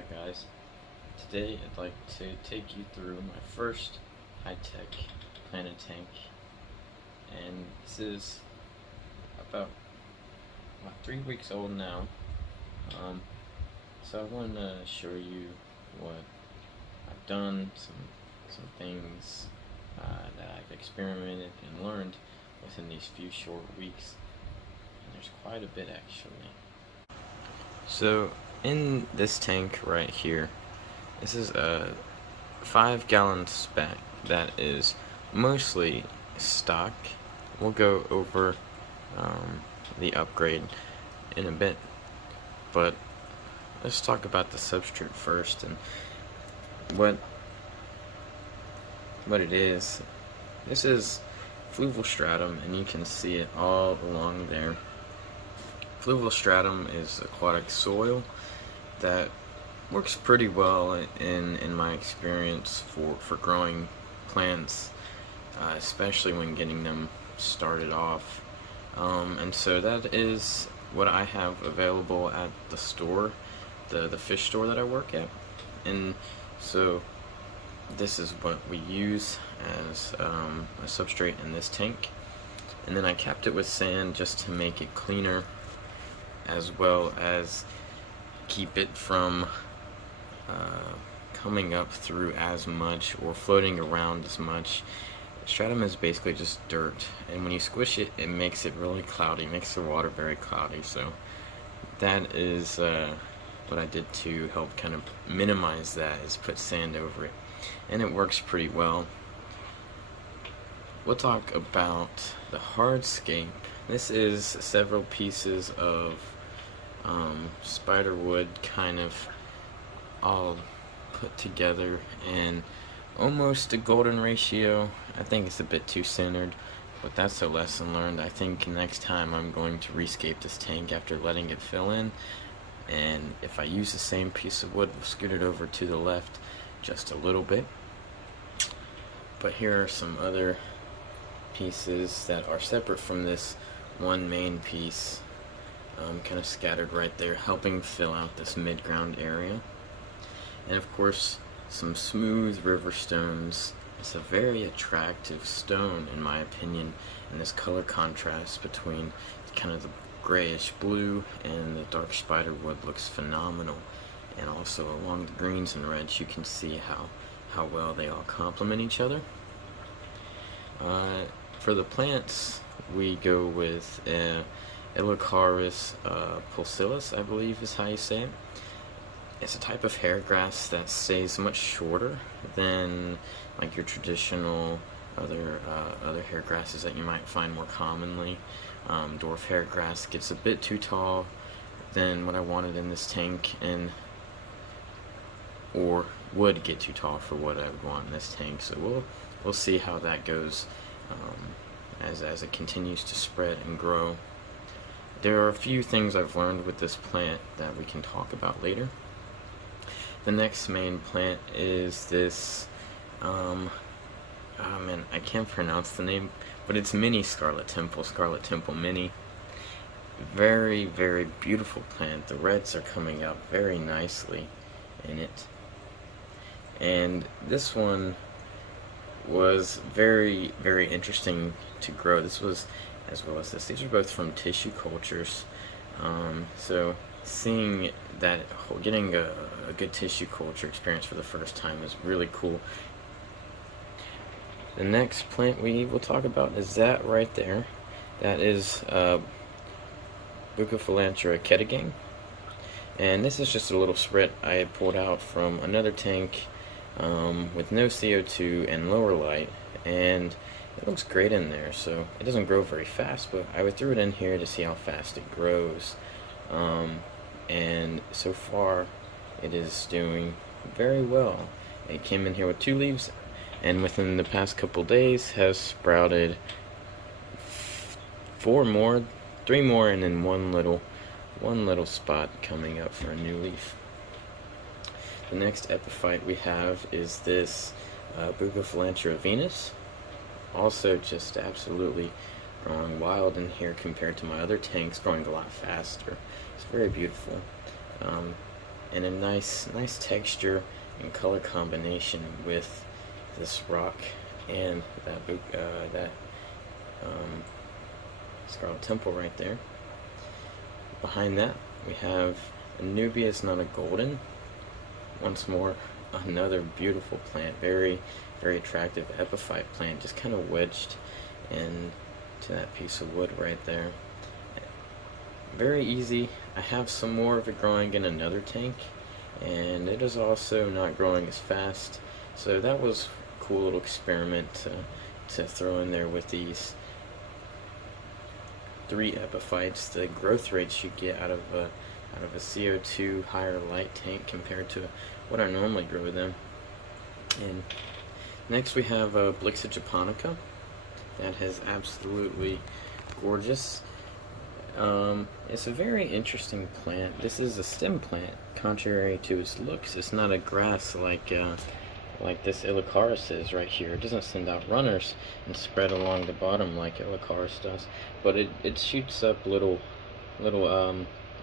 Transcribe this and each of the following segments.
Hi guys, today I'd like to take you through my first high-tech planted tank, and this is about 3 weeks old now. So I want to show you what I've done, some things that I've experimented and learned within these few short weeks, and there's quite a bit actually. So in this tank right here, this is a 5-gallon spec that is mostly stock. We'll go over the upgrade in a bit, but let's talk about the substrate first and what it is. This is Fluval stratum, and you can see it all along there. Fluval stratum is aquatic soil that works pretty well in my experience for growing plants, especially when getting them started off. And so that is what I have available at the store, the fish store that I work at. And so this is what we use as a substrate in this tank. And then I capped it with sand just to make it cleaner, as well as keep it from coming up through as much or floating around as much. Stratum is basically just dirt, and when you squish it, it makes it really cloudy, makes the water very cloudy. So that is what I did to help kind of minimize that, is put sand over it, and it works pretty well. We'll talk about the Hardscape. This is several pieces of spider wood kind of all put together in almost a golden ratio. I think it's a bit too centered, but that's a lesson learned. I think next time I'm going to rescape this tank after letting it fill in, and if I use the same piece of wood, we'll scoot it over to the left just a little bit. But here are some other pieces that are separate from this one main piece, kind of scattered right there, helping fill out this mid-ground area. And of course, some smooth river stones. It's a very attractive stone in my opinion, and this color contrast between kind of the grayish blue and the dark spider wood looks phenomenal. And also along the greens and reds, you can see how well they all complement each other. For the plants, we go with Illicaris pulsillus, I believe is how you say it. It's a type of hair grass that stays much shorter than like your traditional other hair grasses that you might find more commonly. Dwarf hair grass gets a bit too tall than what I wanted in this tank, or would get too tall for what I would want in this tank. So we'll see how that goes as it continues to spread and grow. There are a few things I've learned with this plant that we can talk about later. The next main plant is this, oh man, I can't pronounce the name, but it's Mini Scarlet Temple Mini. Very, very beautiful plant. The reds are coming out very nicely in it. And this one was very, very interesting to grow. This was, as well as this, these are both from tissue cultures. So seeing that, getting a good tissue culture experience for the first time is really cool. The next plant we will talk about is that right there. That is Bucophilanthera ketagang, and this is just a little spread I had pulled out from another tank with no CO2 and lower light, and it looks great in there. So it doesn't grow very fast, but I threw it in here to see how fast it grows. And so far it is doing very well. It came in here with 2 leaves, and within the past couple days has sprouted 3 more, and then one little spot coming up for a new leaf. The next epiphyte we have is this Bucophilanthera venus, also just absolutely growing wild in here compared to my other tanks, growing a lot faster. It's very beautiful. and a nice texture and color combination with this rock and that Scarlet Temple right there. Behind that we have a Nubia. It's not a golden. Once more, another beautiful plant, very attractive epiphyte plant, just kind of wedged into that piece of wood right there. Very easy. I have some more of it growing in another tank, and it is also not growing as fast, so that was a cool little experiment to throw in there with these 3 epiphytes. The growth rates you get out of a CO2 higher light tank compared to what I normally grow them. And next we have Blixa japonica. That is absolutely gorgeous. It's a very interesting plant. This is a stem plant, contrary to its looks. It's not a grass like this Illicaris is right here. It doesn't send out runners and spread along the bottom like Illicaris does, but it shoots up little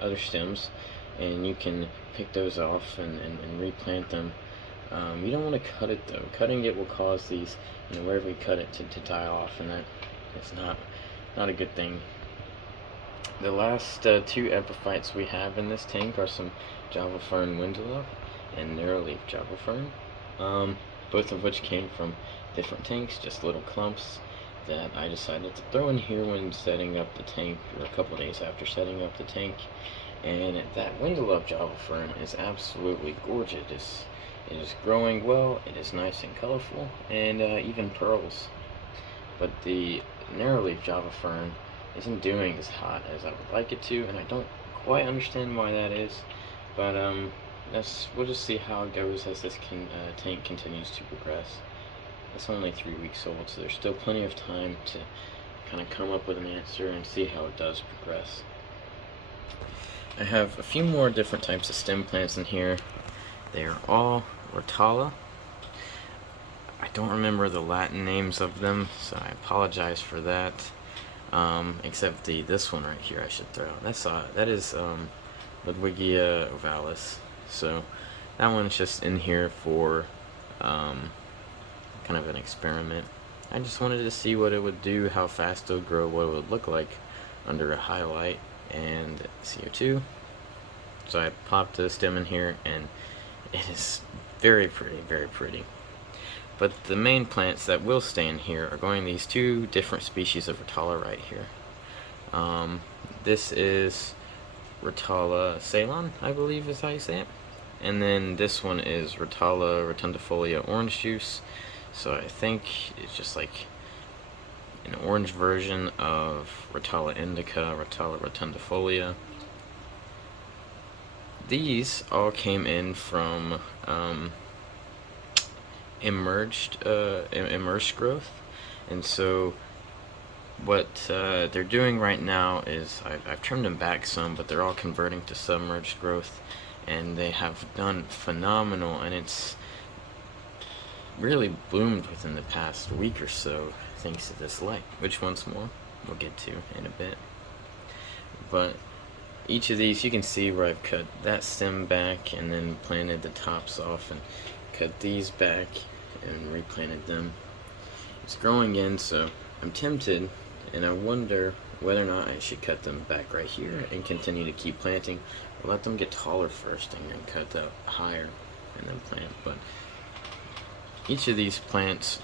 other stems, and you can pick those off and replant them. You don't want to cut it though. Cutting it will cause these, wherever you cut it, to die off, and that is not a good thing. The last 2 epiphytes we have in this tank are some Java Fern Windallup and Narrowleaf Java Fern, both of which came from different tanks, just little clumps that I decided to throw in here when setting up the tank, or a couple days after setting up the tank. And that Windallup Java Fern is absolutely gorgeous. It is growing well, it is nice and colorful, and even pearls. But the Narrowleaf Java Fern isn't doing as hot as I would like it to, and I don't quite understand why that is, but we'll just see how it goes as this tank continues to progress. It's only 3 weeks old, so there's still plenty of time to kind of come up with an answer and see how it does progress. I have a few more different types of stem plants in here. They are all Rotala. I don't remember the Latin names of them, so I apologize for that. Except this one right here I should throw. That is Ludwigia ovalis. So that one's just in here for kind of an experiment. I just wanted to see what it would do, how fast it would grow, what it would look like under a highlight and CO2. So I popped the stem in here, and it is very pretty. But the main plants that will stay in here are going these 2 different species of Rotala right here. This is Rotala Ceylon, I believe is how you say it. And then this one is Rotala rotundifolia orange juice. So I think it's just like an orange version of Rotala indica, Rotala rotundifolia. These all came in from immersed growth, and so what they're doing right now is I've trimmed them back some, but they're all converting to submerged growth, and they have done phenomenal, and it's really bloomed within the past week or so thanks to this light, which once more we'll get to in a bit. But each of these, you can see where I've cut that stem back and then planted the tops off, and cut these back and replanted them. It's growing in, so I'm tempted, and I wonder whether or not I should cut them back right here and continue to keep planting, or let them get taller first and then cut that higher and then plant. But each of these plants,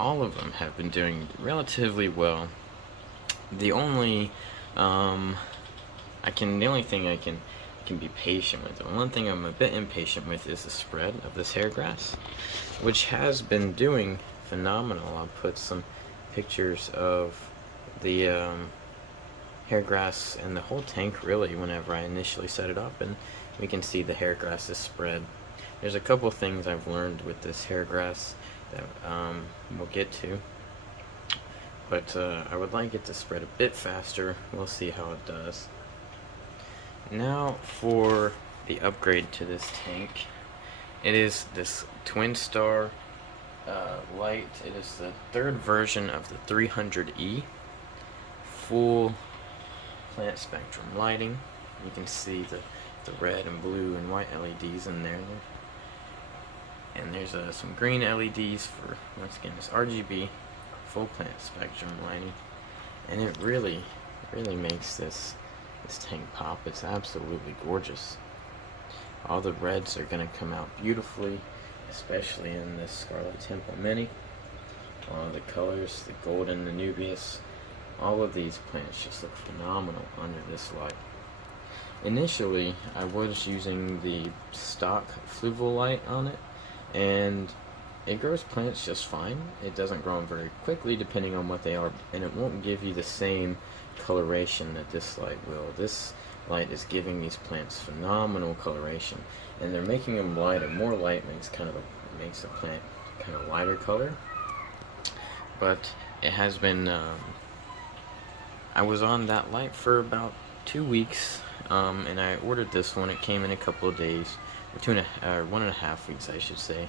all of them have been doing relatively well. The only thing I can be patient with. The one thing I'm a bit impatient with is the spread of this hairgrass, which has been doing phenomenal. I'll put some pictures of the hairgrass and the whole tank really whenever I initially set it up, and we can see the hairgrass is spread. There's a couple things I've learned with this hairgrass that we'll get to, but I would like it to spread a bit faster. We'll see how it does. Now for the upgrade to this tank. It is this Twin Star light. It is the 3rd version of the 300E full plant spectrum lighting. You can see the the red and blue and white LEDs in there. And there's some green LEDs for, once again, this RGB full plant spectrum lighting. And it really makes this tank pop. It's absolutely gorgeous. All the reds are going to come out beautifully, especially in this Scarlet Temple Mini. All the colors, the golden, the Nubius, all of these plants just look phenomenal under this light. Initially, I was using the stock Fluval light on it, and it grows plants just fine. It doesn't grow them very quickly depending on what they are, and it won't give you the same coloration that this light will. This light is giving these plants phenomenal coloration, and they're making them lighter. More light makes a plant kind of lighter color. But it has been, I was on that light for about 2 weeks, and I ordered this one. It came in a couple of days, or 1.5 weeks, I should say.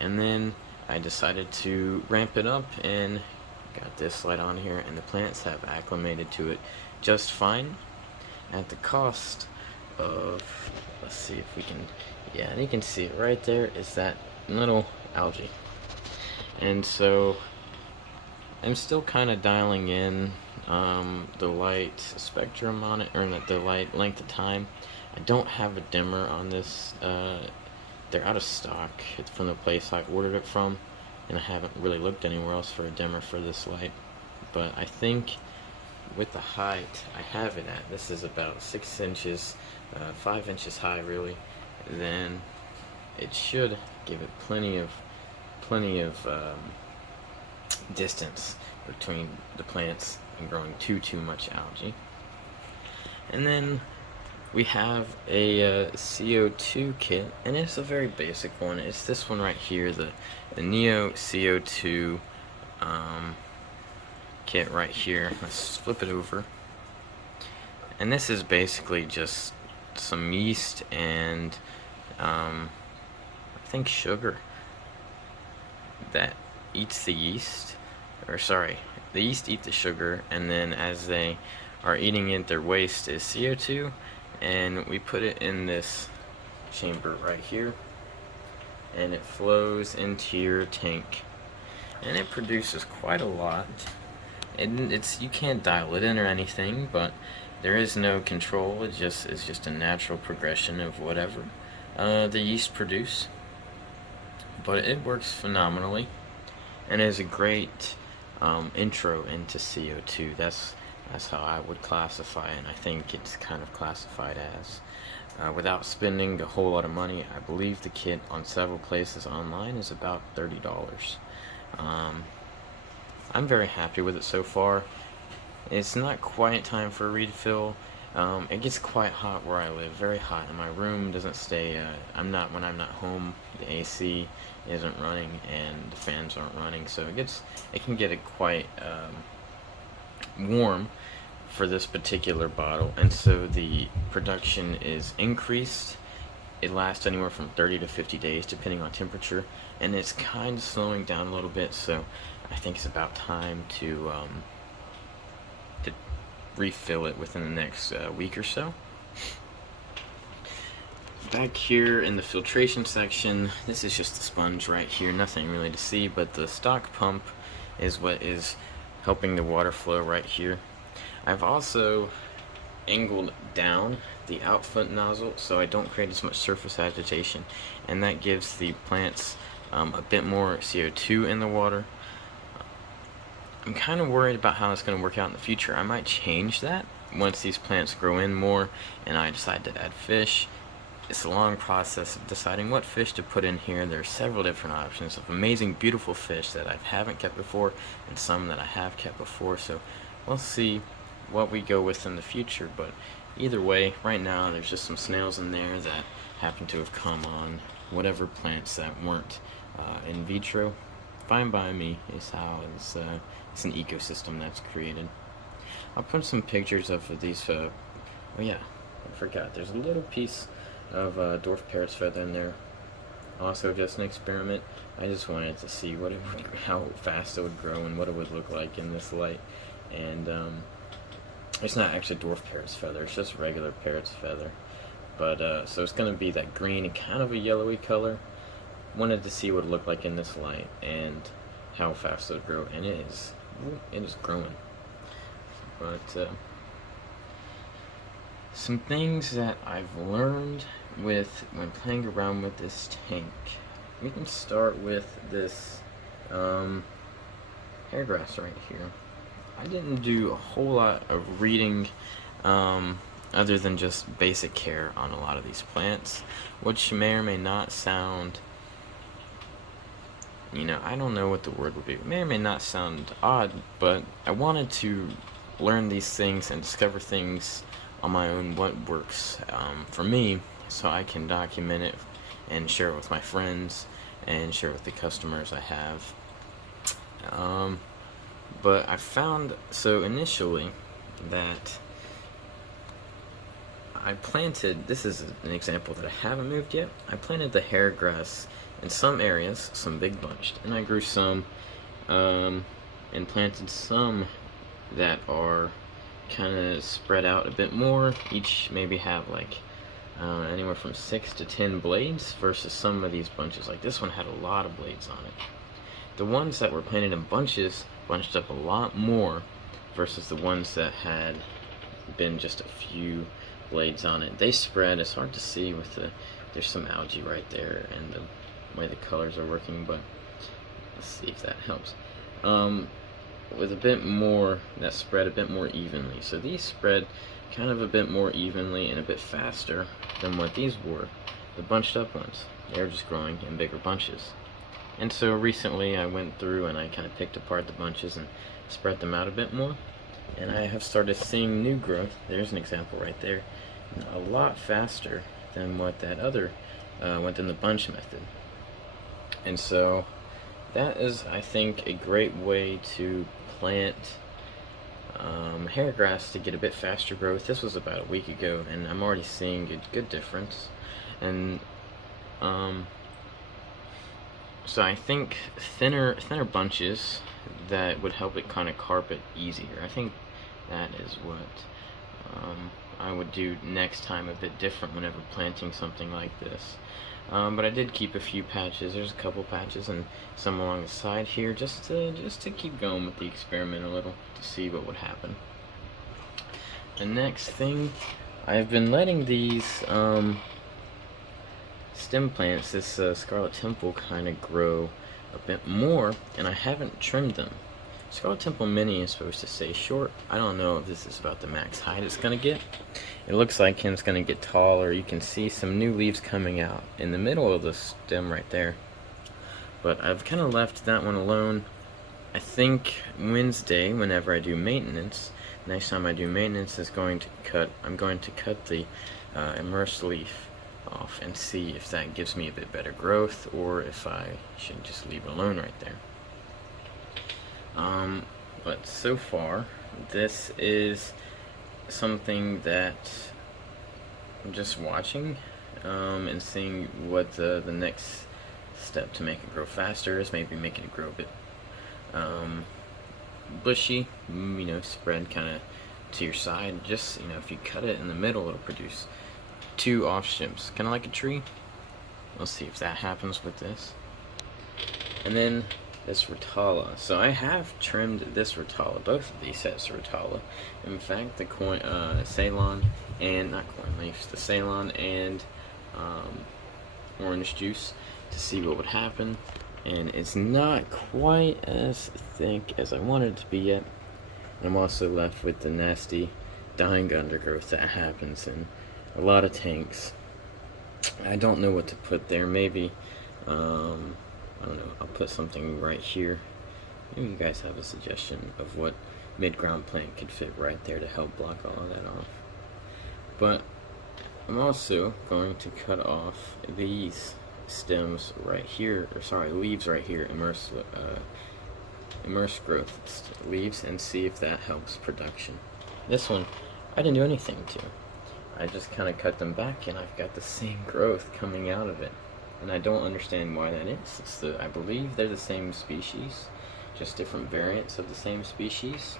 And then I decided to ramp it up and got this light on here, and the plants have acclimated to it just fine at the cost of, let's see if we can, yeah, you can see it right there, is that little algae. And so I'm still kind of dialing in the light spectrum on it, or the light length of time. I don't have a dimmer on this. They're out of stock. It's from the place I ordered it from, and I haven't really looked anywhere else for a dimmer for this light. But I think with the height I have it at, this is about 6 inches, 5 inches high really, then it should give it plenty of distance between the plants and growing too much algae. And then we have a CO2 kit, and it's a very basic one. It's this one right here, the Neo CO2 kit right here. Let's flip it over. And this is basically just some yeast and I think sugar that eats the yeast, or sorry, the yeast eat the sugar, and then as they are eating it, their waste is CO2, and we put it in this chamber right here, and it flows into your tank, and it produces quite a lot. And you can't dial it in or anything, but there is no control. It's just a natural progression of whatever the yeast produce. But it works phenomenally, and is a great intro into CO2. That's how I would classify it, and I think it's kind of classified as. Without spending a whole lot of money, I believe the kit on several places online is about $30. I'm very happy with it so far. It's not quite time for a refill. It gets quite hot where I live, very hot, and my room doesn't stay, when I'm not home, the AC isn't running and the fans aren't running, so it can get quite warm for this particular bottle, and so the production is increased. It lasts anywhere from 30 to 50 days depending on temperature, and it's kind of slowing down a little bit, so I think it's about time to refill it within the next week or so. Back here in the filtration section, this is just a sponge right here, nothing really to see, but the stock pump is what is helping the water flow right here. I've also angled down the outflow nozzle so I don't create as much surface agitation, and that gives the plants a bit more CO2 in the water. I'm kind of worried about how it's going to work out in the future. I might change that once these plants grow in more and I decide to add fish. It's a long process of deciding what fish to put in here. There are several different options of amazing, beautiful fish that I haven't kept before and some that I have kept before, so we'll see what we go with in the future. But either way, right now there's just some snails in there that happen to have come on whatever plants that weren't in vitro. Fine by me is how it's an ecosystem that's created. I'll put some pictures of these. Oh yeah, I forgot. There's a little piece of dwarf parrot's feather in there. Also, just an experiment. I just wanted to see how fast it would grow and what it would look like in this light. And it's not actually dwarf parrot's feather. It's just regular parrot's feather. But so it's going to be that green and kind of a yellowy color. Wanted to see what it looked like in this light and how fast it would grow, and it is growing. But some things that I've learned with when playing around with this tank. We can start with this hairgrass right here. I didn't do a whole lot of reading other than just basic care on a lot of these plants, which may or may not sound, I don't know what the word would be. It may or may not sound odd, but I wanted to learn these things and discover things on my own, what works for me, so I can document it and share it with my friends and share it with the customers I have. But I found, so initially, that I planted, this is an example that I haven't moved yet, I planted the hair grass in some areas, some big bunched, and I grew some and planted some that are kind of spread out a bit more. Each maybe have like anywhere from 6 to 10 blades, versus some of these bunches, like this one had a lot of blades on it. The ones that were planted in bunches bunched up a lot more versus the ones that had been just a few blades on it. They spread. It's hard to see with there's some algae right there and the way the colors are working, but let's see if that helps. With a bit more, that spread a bit more evenly. So these spread kind of a bit more evenly and a bit faster than what these were. The bunched up ones, they were just growing in bigger bunches. And so recently I went through and I kind of picked apart the bunches and spread them out a bit more. And I have started seeing new growth. There's an example right there. A lot faster than what that other went in the bunch method. And so that is, I think, a great way to plant hair grass to get a bit faster growth. This was about a week ago, and I'm already seeing a good difference. And so I think thinner bunches that would help it kind of carpet easier. I think that is what I would do next time, a bit different whenever planting something like this. But I did keep a few patches. There's a couple patches and some along the side here, just to keep going with the experiment a little, to see what would happen. The next thing, I've been letting these stem plants, this Scarlet Temple, kind of grow a bit more, and I haven't trimmed them. Scarlet Temple Mini is supposed to stay short. I don't know if this is about the max height it's going to get. It looks like it's going to get taller. You can see some new leaves coming out in the middle of the stem right there. But I've kind of left that one alone. I think Wednesday, whenever I do maintenance, next time I do maintenance, I'm going to cut the immersed leaf off and see if that gives me a bit better growth, or if I should just leave it alone right there. But so far, this is something that I'm just watching and seeing what the next step to make it grow faster is. Maybe making it grow a bit bushy, spread kind of to your side. Just, if you cut it in the middle, it'll produce 2 off stems, kind of like a tree. We'll see if that happens with this. And then this Rotala. So I have trimmed this Rotala, both of these sets of Rotala. In fact, the Ceylon and, not corn leaves, the Ceylon and orange juice, to see what would happen. And it's not quite as thick as I wanted it to be yet. I'm also left with the nasty dying undergrowth that happens in a lot of tanks. I don't know what to put there. Maybe I don't know, I'll put something right here. Maybe you guys have a suggestion of what mid-ground plant could fit right there to help block all of that off. But I'm also going to cut off these stems right here, or sorry, leaves right here, immersed growth leaves, and see if that helps production. This one, I didn't do anything to. I just kind of cut them back, and I've got the same growth coming out of it. And I don't understand why that is. I believe they're the same species, just different variants of the same species.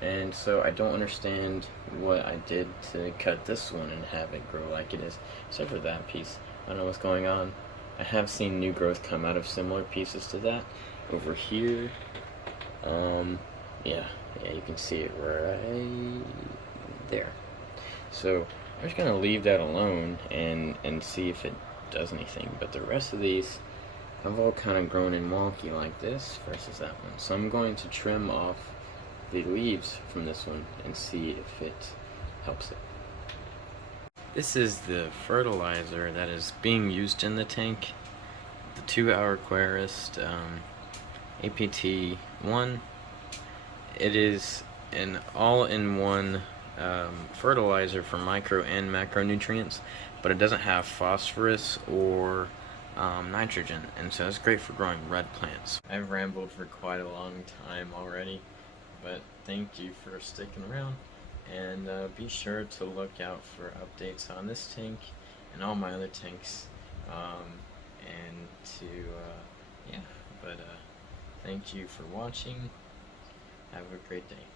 And so I don't understand what I did to cut this one and have it grow like it is, except for that piece. I don't know what's going on. I have seen new growth come out of similar pieces to that. Over here, yeah, you can see it right there. So I'm just gonna leave that alone and see if it does anything. But the rest of these have all kind of grown in wonky like this versus that one. So I'm going to trim off the leaves from this one and see if it helps it. This is the fertilizer that is being used in the tank. The 2-hour Aquarist APT1. It is an all-in-one fertilizer for micro and macronutrients, but it doesn't have phosphorus or nitrogen, and so it's great for growing red plants. I've rambled for quite a long time already, but thank you for sticking around, and be sure to look out for updates on this tank and all my other tanks, yeah, but thank you for watching. Have a great day.